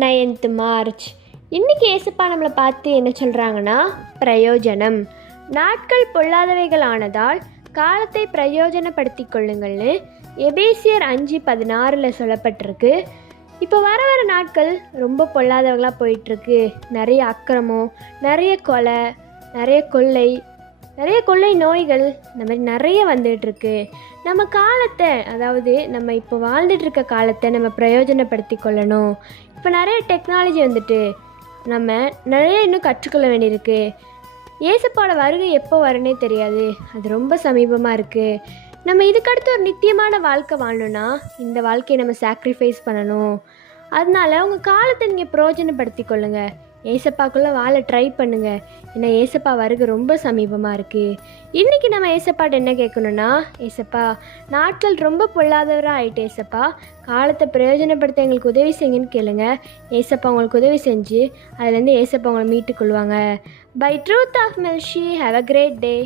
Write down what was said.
9th March. இன்றைக்கி ஏசப்பா நம்மளை பார்த்து என்ன சொல்கிறாங்கன்னா, பிரயோஜனம். நாட்கள் பொல்லாதவைகள் ஆனதால் காலத்தை பிரயோஜனப்படுத்தி கொள்ளுங்கள்னு எபேசியர் 5:16 சொல்லப்பட்டிருக்கு. இப்போ வர நாட்கள் ரொம்ப பொல்லாதவர்களாக போயிட்டுருக்கு. நிறைய அக்கிரமம், நிறைய கொலை, நிறைய கொள்ளை நோய்கள், இந்த மாதிரி நிறைய வந்துகிட்ருக்கு. நம்ம காலத்தை, அதாவது நம்ம இப்போ வாழ்ந்துட்டுருக்க காலத்தை நம்ம பிரயோஜனப்படுத்தி கொள்ளணும். இப்போ நிறைய டெக்னாலஜி வந்துட்டு நம்ம நிறைய இன்னும் கற்றுக்கொள்ள வேண்டியிருக்கு. ஏசப்பாவோட வருகை எப்போ வரும்னே தெரியாது, அது ரொம்ப சமீபமாக இருக்குது. நம்ம இதுக்கடுத்து ஒரு நித்தியமான வாழ்க்கை வாழணும்னா இந்த வாழ்க்கையை நம்ம சாக்ரிஃபைஸ் பண்ணணும். அதனால் உங்கள் காலத்தை நீங்கள் பிரயோஜனப்படுத்தி கொள்ளுங்கள். ஏசப்பாக்குள்ளே வாழ ட்ரை பண்ணுங்கள். ஏன்னா ஏசப்பா வருகை ரொம்ப சமீபமாக இருக்குது. இன்றைக்கி நம்ம ஏசப்பாட்ட என்ன கேட்கணுன்னா, ஏசப்பா நாட்கள் ரொம்ப பொல்லாதவராக ஆகிட்டு, ஏசப்பா காலத்தை பிரயோஜனப்படுத்த எங்களுக்கு உதவி செய்யுங்கன்னு கேளுங்க. ஏசப்பா உங்களுக்கு உதவி செஞ்சு அதுலேருந்து ஏசப்பா உங்களை மீட்டுக்கொள்வாங்க. பை ட்ரூத் ஆஃப் மெல்ஷி, ஹாவ் அ கிரேட் டே.